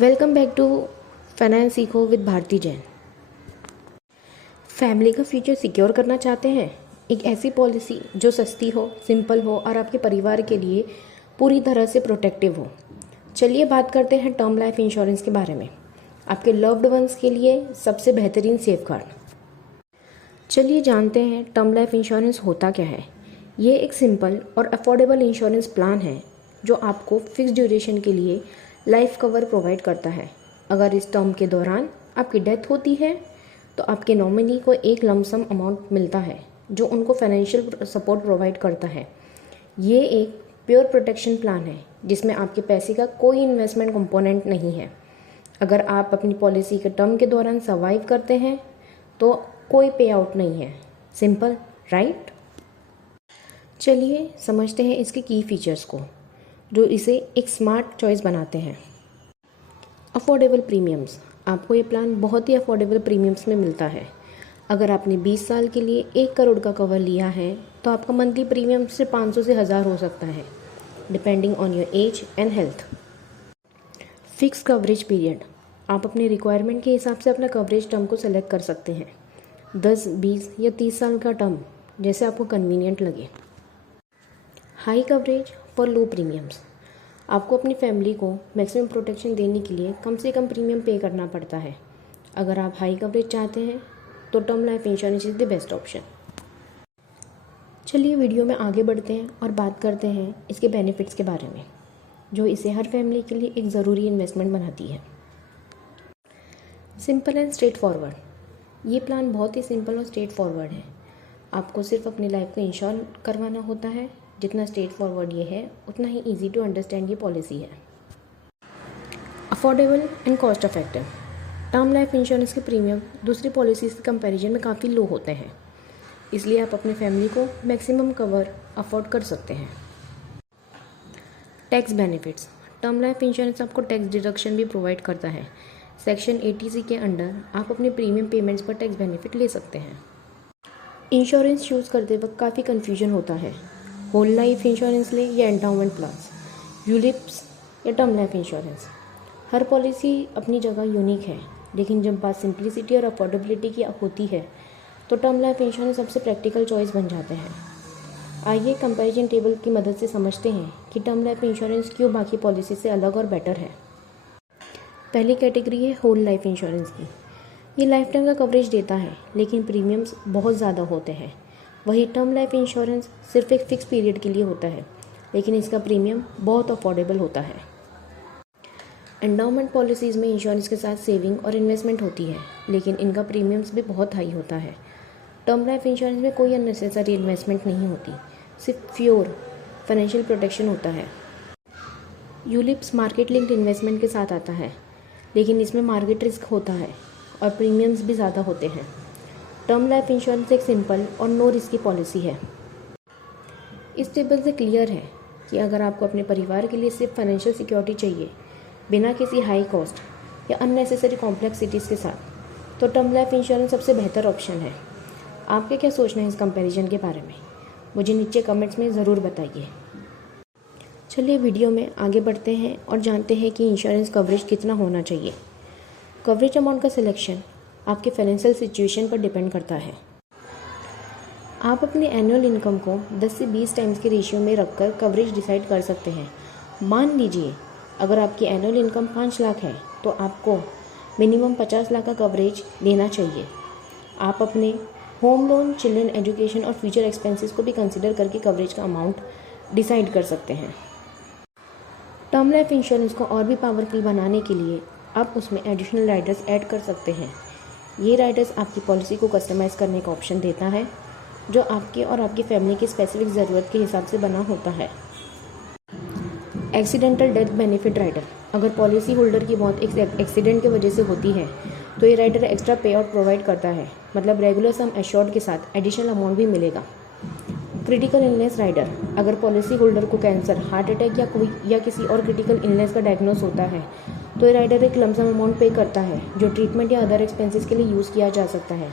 Welcome back to finance सीखो with Bharti Jain. Family का future secure करना चाहते हैं? एक ऐसी पॉलिसी जो सस्ती हो, सिंपल हो और आपके परिवार के लिए पूरी तरह से प्रोटेक्टिव हो। चलिए बात करते हैं टर्म लाइफ इंश्योरेंस के बारे में, आपके लव्ड वंस के लिए सबसे बेहतरीन सेफगार्ड। चलिए जानते हैं टर्म लाइफ इंश्योरेंस होता क्या है। ये एक सिंपल और अफोर्डेबल इंश्योरेंस प्लान है जो आपको फिक्स ड्यूरेशन के लिए लाइफ कवर प्रोवाइड करता है। अगर इस टर्म के दौरान आपकी डेथ होती है तो आपके नॉमिनी को एक लमसम अमाउंट मिलता है जो उनको फाइनेंशियल सपोर्ट प्रोवाइड करता है। ये एक प्योर प्रोटेक्शन प्लान है जिसमें आपके पैसे का कोई इन्वेस्टमेंट कंपोनेंट नहीं है। अगर आप अपनी पॉलिसी के टर्म के दौरान सर्वाइव करते हैं तो कोई पे आउट नहीं है। Simple, right? चलिए समझते हैं इसके की फीचर्स को जो इसे एक स्मार्ट चॉइस बनाते हैं। अफोर्डेबल प्रीमियम्स, आपको ये प्लान बहुत ही अफोर्डेबल प्रीमियम्स में मिलता है। अगर आपने 20 साल के लिए 1 करोड़ का कवर लिया है तो आपका मंथली प्रीमियम सिर्फ 500 से 1000 हो सकता है, depending on your age and health. Fix coverage period, आप अपने रिक्वायरमेंट के हिसाब से अपना कवरेज टर्म को सेलेक्ट कर सकते हैं। 10, 20 या 30 साल का टर्म जैसे आपको कन्वीनियंट लगे। High coverage for low premiums, आपको अपनी फैमिली को मैक्सिमम प्रोटेक्शन देने के लिए कम से कम प्रीमियम पे करना पड़ता है। अगर आप हाई कवरेज चाहते हैं तो term life insurance is the best option. चलिए वीडियो में आगे बढ़ते हैं और बात करते हैं इसके बेनिफिट्स के बारे में जो इसे हर फैमिली के लिए एक ज़रूरी इन्वेस्टमेंट बनाती है। सिंपल एंड स्ट्रेट फॉरवर्ड, ये प्लान बहुत ही सिंपल और स्ट्रेट फॉरवर्ड है। आपको सिर्फ अपनी लाइफ को इंश्योर करवाना होता है। जितना स्ट्रेट फॉरवर्ड ये है उतना ही इजी टू अंडरस्टैंड ये पॉलिसी है। Affordable and cost effective, term life insurance के प्रीमियम दूसरी पॉलिसीज़ के कंपैरिजन में काफ़ी लो होते हैं, इसलिए आप अपनी फैमिली को मैक्सिमम कवर अफोर्ड कर सकते हैं। Tax benefits, term life insurance आपको टैक्स डिडक्शन भी प्रोवाइड करता है। सेक्शन 80C के अंडर आप अपने प्रीमियम पेमेंट्स पर टैक्स बेनिफिट ले सकते हैं। इंश्योरेंस चूज़ करते वक्त काफ़ी कन्फ्यूजन होता है, होल लाइफ इंश्योरेंस ले या एंडाउमेंट प्लान्स, यूलिप्स या टर्म लाइफ इंश्योरेंस। हर पॉलिसी अपनी जगह यूनिक है, लेकिन जब बात सिंप्लिसिटी और अफोर्डेबिलिटी की होती है तो टर्म लाइफ इंश्योरेंस सबसे प्रैक्टिकल चॉइस बन जाते हैं। आइए कंपैरिजन टेबल की मदद से समझते हैं कि टर्म लाइफ इंश्योरेंस क्यों बाकी पॉलिसी से अलग और बेटर है। पहली कैटेगरी है होल लाइफ इंश्योरेंस की। ये लाइफ टाइम का कवरेज देता है लेकिन प्रीमियम्स बहुत ज़्यादा होते हैं। वही टर्म लाइफ इंश्योरेंस सिर्फ एक फ़िक्स पीरियड के लिए होता है लेकिन इसका प्रीमियम बहुत अफोर्डेबल होता है। एंडाउमेंट पॉलिसीज़ में इंश्योरेंस के साथ सेविंग और इन्वेस्टमेंट होती है लेकिन इनका प्रीमियम्स भी बहुत हाई होता है। टर्म लाइफ इंश्योरेंस में कोई अननेसेसरी इन्वेस्टमेंट नहीं होती, सिर्फ प्योर फाइनेंशियल प्रोटेक्शन होता है। यूलिप्स मार्केट लिंक्ड इन्वेस्टमेंट के साथ आता है लेकिन इसमें मार्केट रिस्क होता है और प्रीमियम्स भी ज़्यादा होते हैं। टर्म लाइफ इंश्योरेंस एक सिंपल और नो रिस्क की पॉलिसी है। इस टेबल से क्लियर है कि अगर आपको अपने परिवार के लिए सिर्फ फाइनेंशियल सिक्योरिटी चाहिए बिना किसी हाई कॉस्ट या अननेसेसरी कॉम्प्लेक्सिटीज़ के साथ तो टर्म लाइफ इंश्योरेंस सबसे बेहतर ऑप्शन है। आपके क्या सोचना है इस कंपैरिजन के बारे में, मुझे नीचे कमेंट्स में ज़रूर बताइए। चलिए वीडियो में आगे बढ़ते हैं और जानते हैं कि इंश्योरेंस कवरेज कितना होना चाहिए। कवरेज अमाउंट का सिलेक्शन आपके फाइनेंशियल सिचुएशन पर डिपेंड करता है। आप अपनी एनुअल इनकम को 10 से 20 टाइम्स के रेशियो में रखकर कवरेज डिसाइड कर सकते हैं। मान लीजिए अगर आपकी एनुअल इनकम 5 लाख है तो आपको मिनिमम 50 लाख का कवरेज लेना चाहिए। आप अपने होम लोन, चिल्ड्रन एजुकेशन और फ्यूचर एक्सपेंसेस को भी कंसिडर करके कवरेज का अमाउंट डिसाइड कर सकते हैं। टर्म लाइफ इंश्योरेंस को और भी पावरफुल बनाने के लिए आप उसमें एडिशनल राइडर्स ऐड कर सकते हैं। ये राइडर्स आपकी पॉलिसी को कस्टमाइज़ करने का ऑप्शन देता है जो आपके और आपकी फैमिली की स्पेसिफिक ज़रूरत के हिसाब से बना होता है। एक्सीडेंटल डेथ बेनिफिट राइडर, अगर पॉलिसी होल्डर की मौत एक एक्सीडेंट की वजह से होती है तो ये राइडर एक्स्ट्रा पे आउट प्रोवाइड करता है, मतलब रेगुलर सम एश्योर्ड के साथ एडिशनल अमाउंट भी मिलेगा। क्रिटिकल इलनेस राइडर, अगर पॉलिसी होल्डर को कैंसर, हार्ट अटैक या किसी और क्रिटिकल इलनेस का डायग्नोस होता है तो ये राइडर एक लमसम अमाउंट पे करता है जो ट्रीटमेंट या अदर एक्सपेंसेस के लिए यूज़ किया जा सकता है।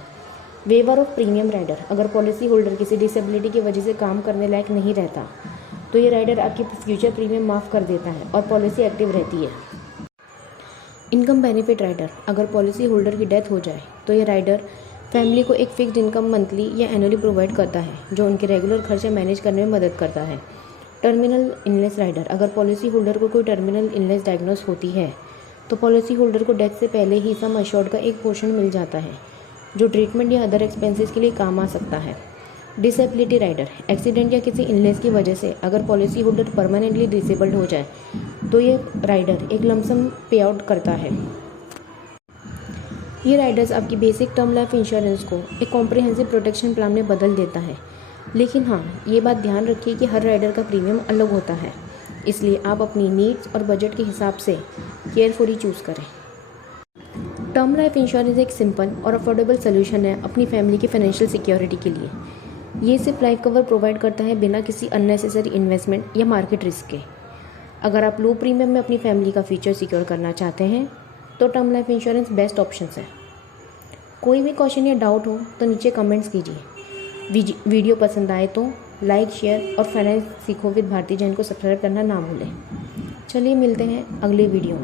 वेवर ऑफ प्रीमियम राइडर, अगर पॉलिसी होल्डर किसी डिसेबिलिटी की वजह से काम करने लायक नहीं रहता तो ये राइडर आपकी फ्यूचर प्रीमियम माफ़ कर देता है और पॉलिसी एक्टिव रहती है। इनकम बेनिफिट राइडर, अगर पॉलिसी होल्डर की डेथ हो जाए तो यह राइडर फैमिली को एक फिक्स्ड इनकम मंथली या एनुअली प्रोवाइड करता है जो उनके रेगुलर खर्चे मैनेज करने में मदद करता है। टर्मिनल इलनेस राइडर, अगर पॉलिसी होल्डर को कोई टर्मिनल इलनेस डायग्नोस होती है तो पॉलिसी होल्डर को डेथ से पहले ही सम अश्योर्ड का एक पोर्शन मिल जाता है जो ट्रीटमेंट या अदर एक्सपेंसेस के लिए काम आ सकता है। डिसेबिलिटी राइडर, एक्सीडेंट या किसी इलनेस की वजह से अगर पॉलिसी होल्डर परमानेंटली डिसेबल्ड हो जाए तो ये राइडर एक लमसम पे आउट करता है। ये राइडर्स आपकी बेसिक टर्म लाइफ इंश्योरेंस को एक कॉम्प्रिहेंसिव प्रोटेक्शन प्लान में बदल देता है, लेकिन हाँ, ये बात ध्यान रखिए कि हर राइडर का प्रीमियम अलग होता है, इसलिए आप अपनी नीड्स और बजट के हिसाब से केयरफुली चूज़ करें। टर्म लाइफ इंश्योरेंस एक सिंपल और अफोर्डेबल सोल्यूशन है अपनी फैमिली की फाइनेंशियल सिक्योरिटी के लिए। ये सिर्फ लाइफ कवर प्रोवाइड करता है बिना किसी अननेसेसरी इन्वेस्टमेंट या मार्केट रिस्क के। अगर आप लो प्रीमियम में अपनी फैमिली का फ्यूचर सिक्योर करना चाहते हैं तो term life insurance best option है। कोई भी क्वेश्चन या डाउट हो तो नीचे कमेंट्स कीजिए। वीडियो पसंद आए तो लाइक, शेयर और फाइनेंस सीखो विद भारती जैन को सब्सक्राइब करना ना भूलें। चलिए मिलते हैं अगले वीडियो में।